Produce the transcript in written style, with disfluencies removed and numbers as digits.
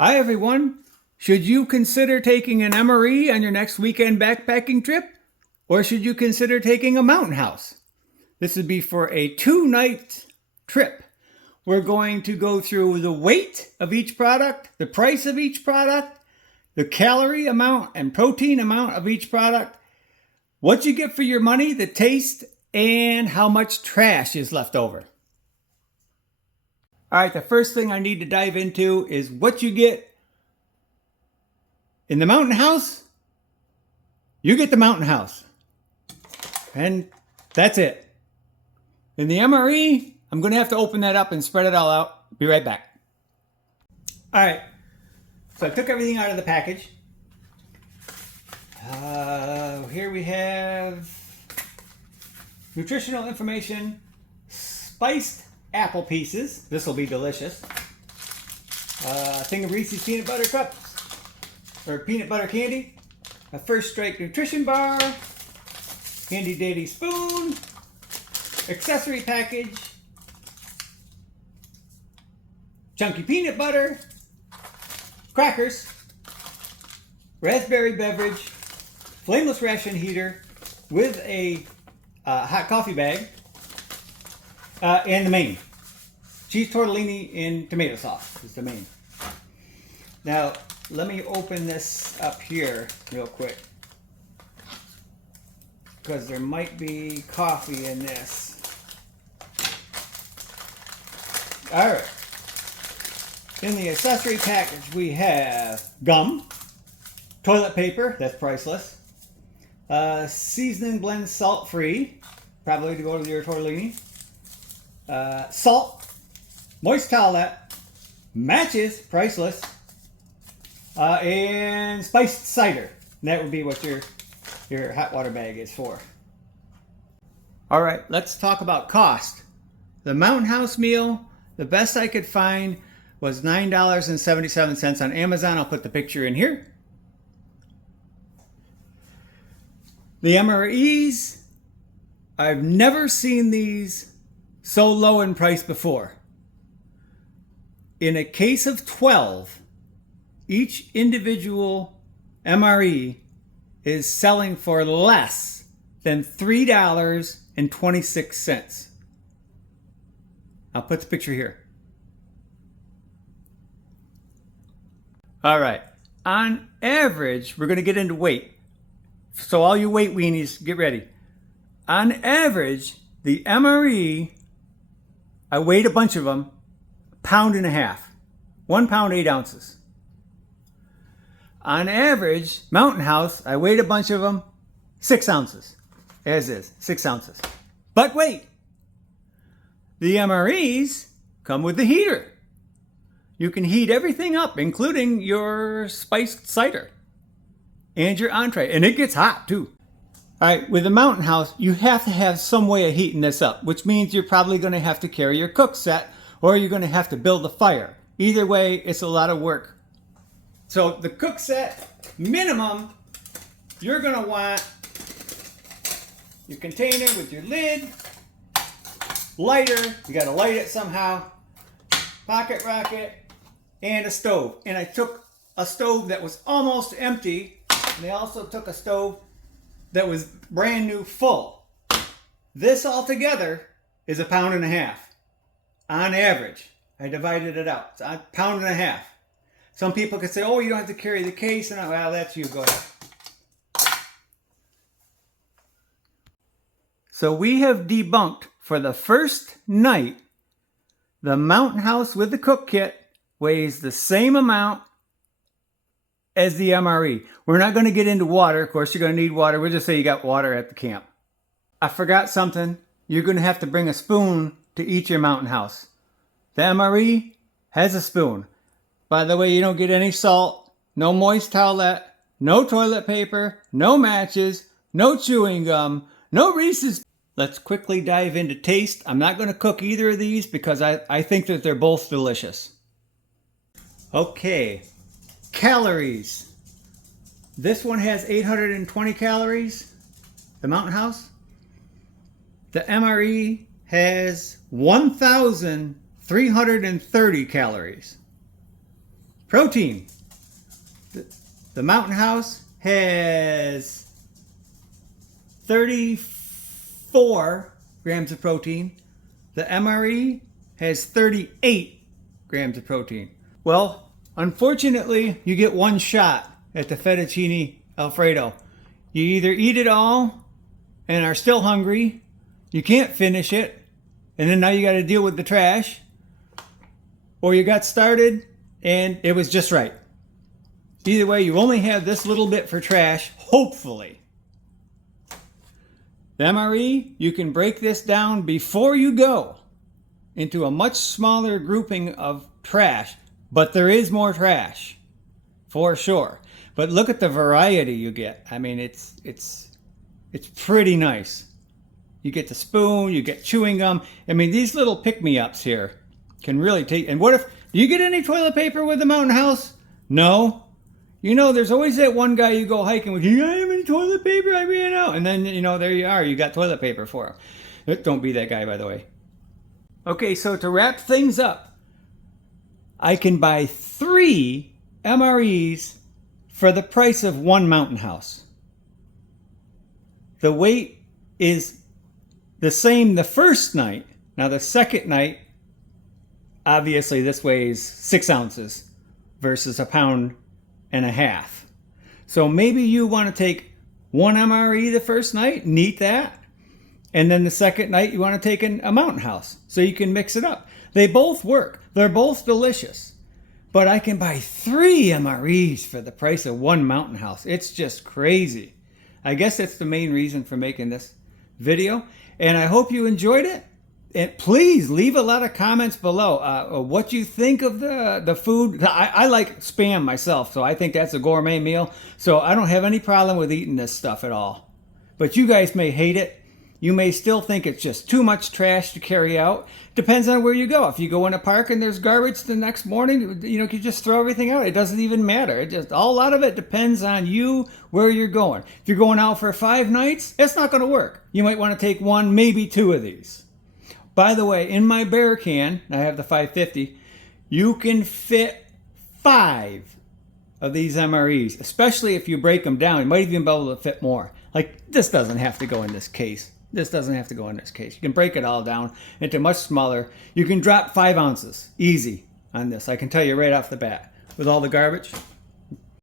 Hi everyone. Should you consider taking an MRE on your next weekend backpacking trip? Or should you consider taking a mountain house? This would be for a 2-night trip. We're going to go through the weight of each product, the price of each product, the calorie amount and protein amount of each product, what you get for your money, the taste, and how much trash is left over. All right, the first thing I need to dive into is what you get in the mountain house. You get the mountain house. And that's it. In the MRE, I'm going to have to open that up and spread it all out. Be right back. All right, so I took everything out of the package. Here we have nutritional information, spiced apple pieces. This will be delicious. A thing of Reese's peanut butter cups, or peanut butter candy. A First Strike nutrition bar. Handy dandy spoon. Accessory package. Chunky peanut butter. Crackers. Raspberry beverage. Flameless ration heater with a hot coffee bag. And the main. Cheese tortellini in tomato sauce is the main. Now, let me open this up here real quick, because there might be coffee in this. All right. In the accessory package, we have gum, toilet paper, that's priceless, seasoning blend salt-free, probably to go with your tortellini, salt, moist towelette, matches, priceless, and spiced cider. And that would be what your hot water bag is for. All right, let's talk about cost. The Mountain House meal, the best I could find was $9.77 on Amazon. I'll put the picture in here. The MREs, I've never seen these so low in price before. In a case of 12, each individual MRE is selling for less than $3.26. I'll put the picture here. All right. On average, we're going to get into weight. So all you weight weenies, get ready. On average, the MRE, I weighed a bunch of them, 1.5 pounds. 1 pound, 8 ounces. On average, Mountain House, I weighed a bunch of them, 6 ounces. As is, 6 ounces. But wait, the MREs come with the heater. You can heat everything up, including your spiced cider and your entree. And it gets hot too. All right, with the Mountain House, you have to have some way of heating this up, which means you're probably going to have to carry your cook set, or you're going to have to build a fire. Either way, it's a lot of work. So the cook set, minimum, you're going to want your container with your lid, lighter, you got to light it somehow, pocket rocket, and a stove. And I took a stove that was almost empty, and I also took a stove that was brand new full. This altogether is 1.5 pounds on average. I divided it out. It's 1.5 pounds. Some people could say, oh, you don't have to carry the case. And well, that's you. Go ahead. So we have debunked for the first night, the Mountain House with the cook kit weighs the same amount as the MRE. We're not going to get into water. Of course, you're going to need water. We'll just say you got water at the camp. I forgot something. You're going to have to bring a spoon to eat your Mountain House. The MRE has a spoon. By the way, you don't get any salt, no moist towelette, no toilet paper, no matches, no chewing gum, no Reese's. Let's quickly dive into taste. I'm not going to cook either of these because I think that they're both delicious. Okay, calories. This one has 820 calories, the Mountain House. The MRE has 1,330 calories. Protein. The Mountain House has 34 grams of protein. The MRE has 38 grams of protein. Well, unfortunately, you get one shot at the fettuccine Alfredo. You either eat it all and are still hungry, you can't finish it, and then now you got to deal with the trash, or you got started and it was just right. Either way, you only have this little bit for trash, hopefully. The MRE, you can break this down before you go into a much smaller grouping of trash, but there is more trash, for sure. But look at the variety you get. I mean, it's pretty nice. You get the spoon, you get chewing gum. I mean, these little pick-me-ups here can really take... And what if... Do you get any toilet paper with the Mountain House? No. You know, there's always that one guy you go hiking with. You don't have any toilet paper? I ran out. And then, you know, there you are. You got toilet paper for him. Don't be that guy, by the way. Okay, so to wrap things up, I can buy 3 MREs for the price of 1 Mountain House. The weight is the same the first night. Now the second night, obviously this weighs 6 ounces versus 1.5 pounds. So maybe you want to take 1 MRE the first night and eat that. And then the second night you want to take a Mountain House. So you can mix it up. They both work. They're both delicious. But I can buy 3 MREs for the price of 1 Mountain House. It's just crazy. I guess that's the main reason for making this video. And I hope you enjoyed it. And please leave a lot of comments below. What you think of the food. I like Spam myself, so I think that's a gourmet meal. So I don't have any problem with eating this stuff at all. But you guys may hate it. You may still think it's just too much trash to carry out. Depends on where you go. If you go in a park and there's garbage the next morning, you know, you just throw everything out. It doesn't even matter. It just, a lot of it depends on you, where you're going. If you're going out for 5 nights, it's not going to work. You might want to take 1, maybe 2 of these. By the way, in my bear can, I have the 550, you can fit 5 of these MREs, especially if you break them down. You might even be able to fit more. Like, this doesn't have to go in this case. This doesn't have to go in this case. You can break it all down into much smaller. You can drop 5 ounces easy on this. I can tell you right off the bat with all the garbage.